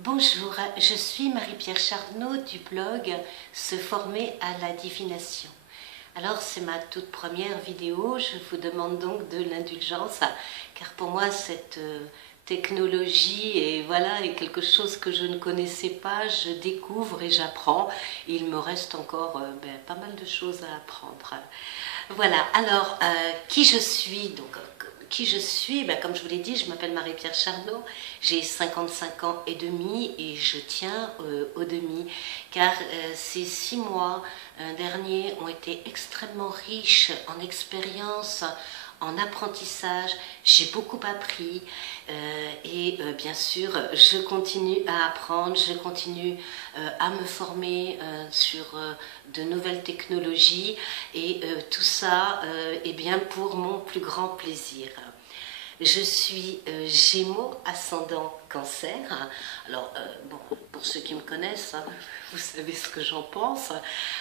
Bonjour, je suis Marie-Pierre Charnot du blog Se former à la divination. Alors c'est ma toute première vidéo, je vous demande donc de l'indulgence car pour moi cette technologie est quelque chose que je ne connaissais pas, je découvre et j'apprends. Il me reste encore pas mal de choses à apprendre. Voilà, alors qui je suis comme je vous l'ai dit, je m'appelle Marie-Pierre Charnot, j'ai 55 ans et demi et je tiens au demi car ces 6 mois derniers ont été extrêmement riches en expériences, en apprentissage. J'ai beaucoup appris et bien sûr je continue à apprendre, je continue à me former sur de nouvelles technologies et tout ça est bien pour mon plus grand plaisir. Je suis Gémeaux, ascendant Cancer. Alors, pour ceux qui me connaissent, vous savez ce que j'en pense,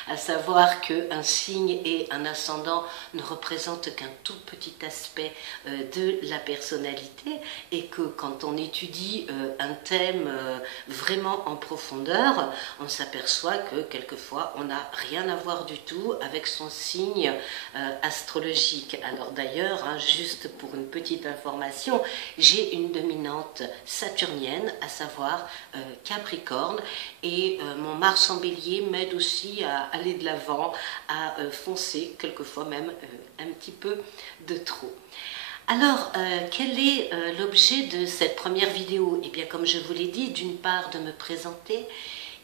à savoir qu'un signe et un ascendant ne représentent qu'un tout petit aspect de la personnalité et que quand on étudie un thème vraiment en profondeur, on s'aperçoit que quelquefois on n'a rien à voir du tout avec son signe astrologique. Alors d'ailleurs, juste pour une petite information, j'ai une dominante saturnienne, à savoir Capricorne, et mon Mars en Bélier m'aide aussi à aller de l'avant, à foncer, quelquefois même un petit peu de trop. Alors, quel est l'objet de cette première vidéo? Eh bien, comme je vous l'ai dit, d'une part de me présenter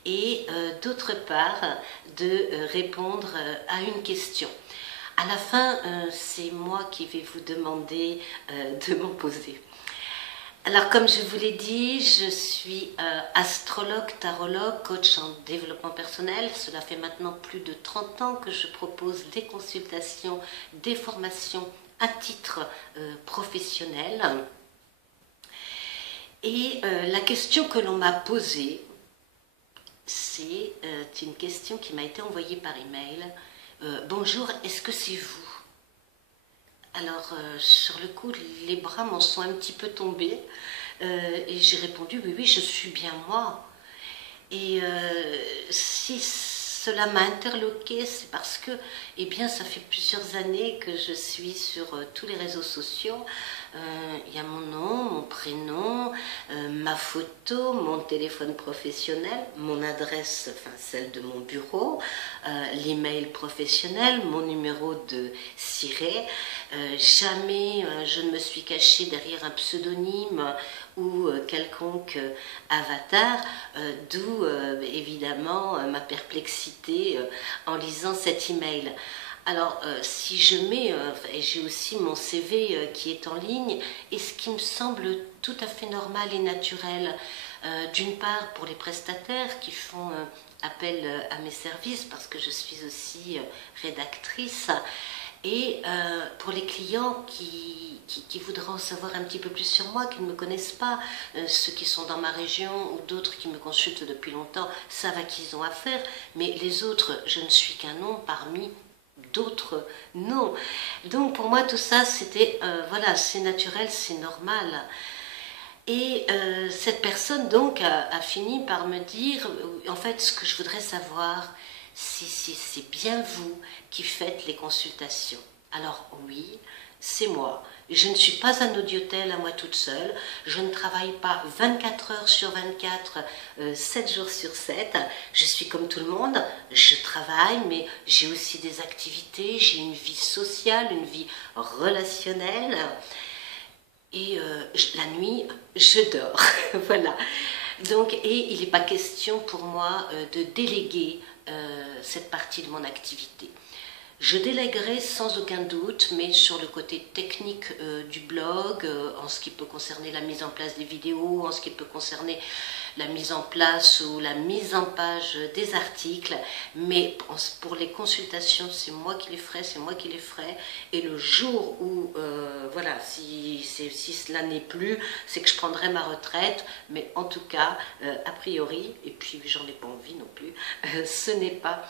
et d'autre part de répondre à une question. À la fin, c'est moi qui vais vous demander de m'en poser. Alors, comme je vous l'ai dit, je suis astrologue, tarologue, coach en développement personnel. Cela fait maintenant plus de 30 ans que je propose des consultations, des formations à titre professionnel. Et la question que l'on m'a posée, c'est une question qui m'a été envoyée par email. Bonjour, est-ce que c'est vous? Alors, sur le coup, les bras m'en sont un petit peu tombés et j'ai répondu oui, je suis bien moi. Et si cela m'a interloquée, c'est parce que, eh bien, ça fait plusieurs années que je suis sur tous les réseaux sociaux. Il y a mon nom, mon prénom, ma photo, mon téléphone professionnel, mon adresse, enfin celle de mon bureau, l'email professionnel, mon numéro de siret. Jamais je ne me suis cachée derrière un pseudonyme ou quelconque avatar, d'où évidemment ma perplexité en lisant cet email. Alors, si je mets, et j'ai aussi mon CV qui est en ligne, et ce qui me semble tout à fait normal et naturel, d'une part pour les prestataires qui font appel à mes services, parce que je suis aussi rédactrice, et pour les clients qui voudraient en savoir un petit peu plus sur moi, qui ne me connaissent pas, ceux qui sont dans ma région ou d'autres qui me consultent depuis longtemps savent à qui ils ont affaire, mais les autres, je ne suis qu'un nom parmi d'autres noms. Donc pour moi tout ça c'était, voilà, c'est naturel, c'est normal. Et cette personne donc a fini par me dire, en fait ce que je voudrais savoir, si c'est bien vous qui faites les consultations. Alors oui, c'est moi. Je ne suis pas un audiotel à moi toute seule. Je ne travaille pas 24 heures sur 24, 7 jours sur 7. Je suis comme tout le monde. Je travaille, mais j'ai aussi des activités. J'ai une vie sociale, une vie relationnelle. Et la nuit, je dors. Voilà. Donc, et il n'est pas question pour moi de déléguer cette partie de mon activité. Je délèguerai sans aucun doute, mais sur le côté technique du blog, en ce qui peut concerner la mise en place des vidéos, en ce qui peut concerner la mise en place ou la mise en page des articles, mais pour les consultations, c'est moi qui les ferai, c'est moi qui les ferai, et le jour où, voilà, si cela n'est plus, c'est que je prendrai ma retraite, mais en tout cas, a priori, et puis j'en ai pas envie non plus, ce n'est pas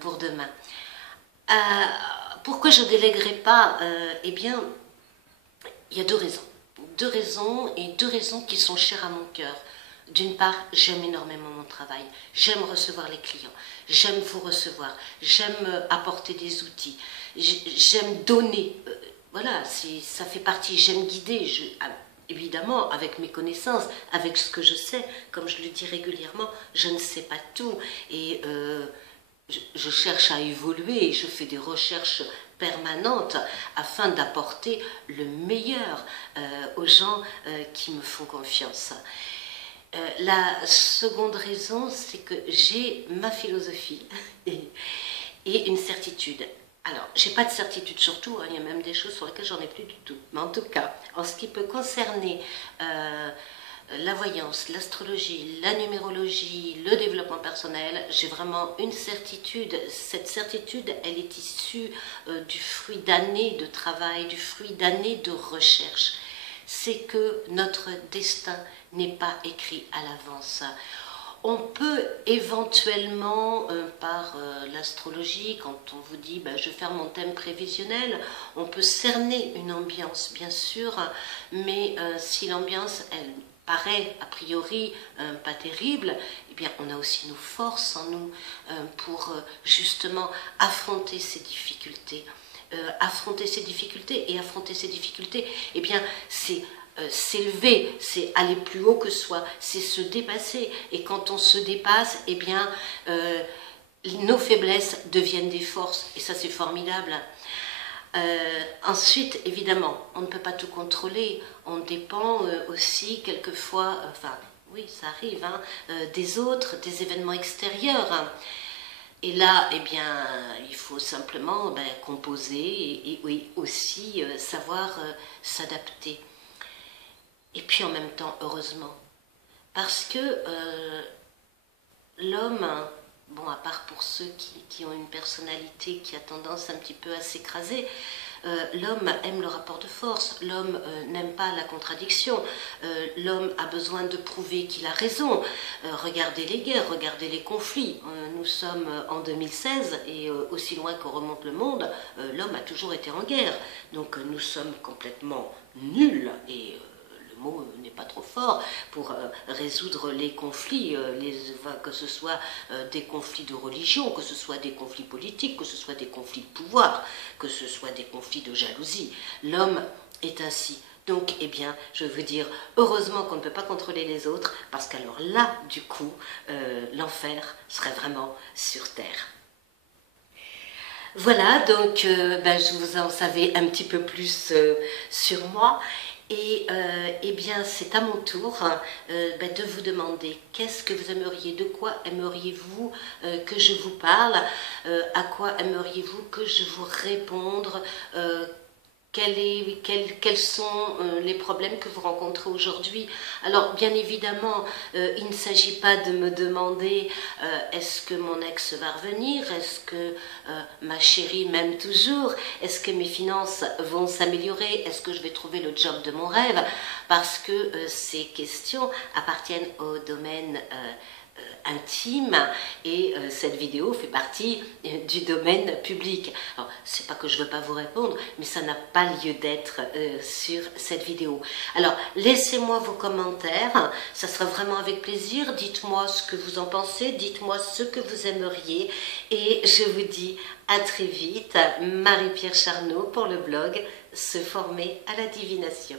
pour demain. Pourquoi je ne délèguerai pas? Eh bien, il y a deux raisons. Deux raisons qui sont chères à mon cœur. D'une part, j'aime énormément mon travail, j'aime recevoir les clients, j'aime vous recevoir, j'aime apporter des outils, j'aime donner, voilà, ça fait partie, j'aime guider, évidemment, avec mes connaissances, avec ce que je sais, comme je le dis régulièrement, je ne sais pas tout, et je cherche à évoluer, je fais des recherches permanentes afin d'apporter le meilleur aux gens qui me font confiance. La seconde raison, c'est que j'ai ma philosophie et une certitude. Alors, j'ai pas de certitude sur tout, hein, il y a même des choses sur lesquelles j'en ai plus du tout. Mais en tout cas, en ce qui peut concerner la voyance, l'astrologie, la numérologie, le développement personnel, j'ai vraiment une certitude. Cette certitude, elle est issue du fruit d'années de travail, du fruit d'années de recherche. C'est que notre destin n'est pas écrit à l'avance. On peut éventuellement, par l'astrologie, quand on vous dit je vais faire mon thème prévisionnel, on peut cerner une ambiance, bien sûr, mais si l'ambiance, elle paraît a priori pas terrible, eh bien on a aussi nos forces en nous pour justement affronter ces difficultés. Affronter ces difficultés, eh bien c'est s'élever, c'est aller plus haut que soi, c'est se dépasser. Et quand on se dépasse, eh bien, nos faiblesses deviennent des forces. Et ça, c'est formidable. Ensuite, évidemment, on ne peut pas tout contrôler. On dépend aussi, quelquefois, enfin, oui, ça arrive, hein, des autres, des événements extérieurs. Hein. Et là, eh bien, il faut simplement composer et oui, aussi savoir s'adapter. Et puis en même temps, heureusement, parce que l'homme, bon, à part pour ceux qui ont une personnalité qui a tendance un petit peu à s'écraser, l'homme aime le rapport de force, l'homme n'aime pas la contradiction, l'homme a besoin de prouver qu'il a raison. Regardez les guerres, regardez les conflits. Nous sommes en 2016 et aussi loin que remonte le monde, l'homme a toujours été en guerre. Donc nous sommes complètement nuls et le mot n'est pas trop fort pour résoudre les conflits, que ce soit des conflits de religion, que ce soit des conflits politiques, que ce soit des conflits de pouvoir, que ce soit des conflits de jalousie. L'homme est ainsi. Donc, eh bien, je veux dire, heureusement qu'on ne peut pas contrôler les autres, parce qu'alors là, du coup, l'enfer serait vraiment sur Terre. Voilà, donc je vous en savez un petit peu plus sur moi. Et eh bien, c'est à mon tour de vous demander qu'est-ce que vous aimeriez, de quoi aimeriez-vous que je vous parle, à quoi aimeriez-vous que je vous réponde, quels sont les problèmes que vous rencontrez aujourd'hui. Alors, bien évidemment, il ne s'agit pas de me demander est-ce que mon ex va revenir, est-ce que ma chérie m'aime toujours, est-ce que mes finances vont s'améliorer, est-ce que je vais trouver le job de mon rêve, parce que ces questions appartiennent au domaine intime et cette vidéo fait partie du domaine public. Alors, c'est pas que je veux pas vous répondre, mais ça n'a pas lieu d'être sur cette vidéo. Alors, laissez-moi vos commentaires, ça sera vraiment avec plaisir. Dites-moi ce que vous en pensez, dites-moi ce que vous aimeriez et je vous dis à très vite. Marie-Pierre Charnot pour le blog Se former à la divination.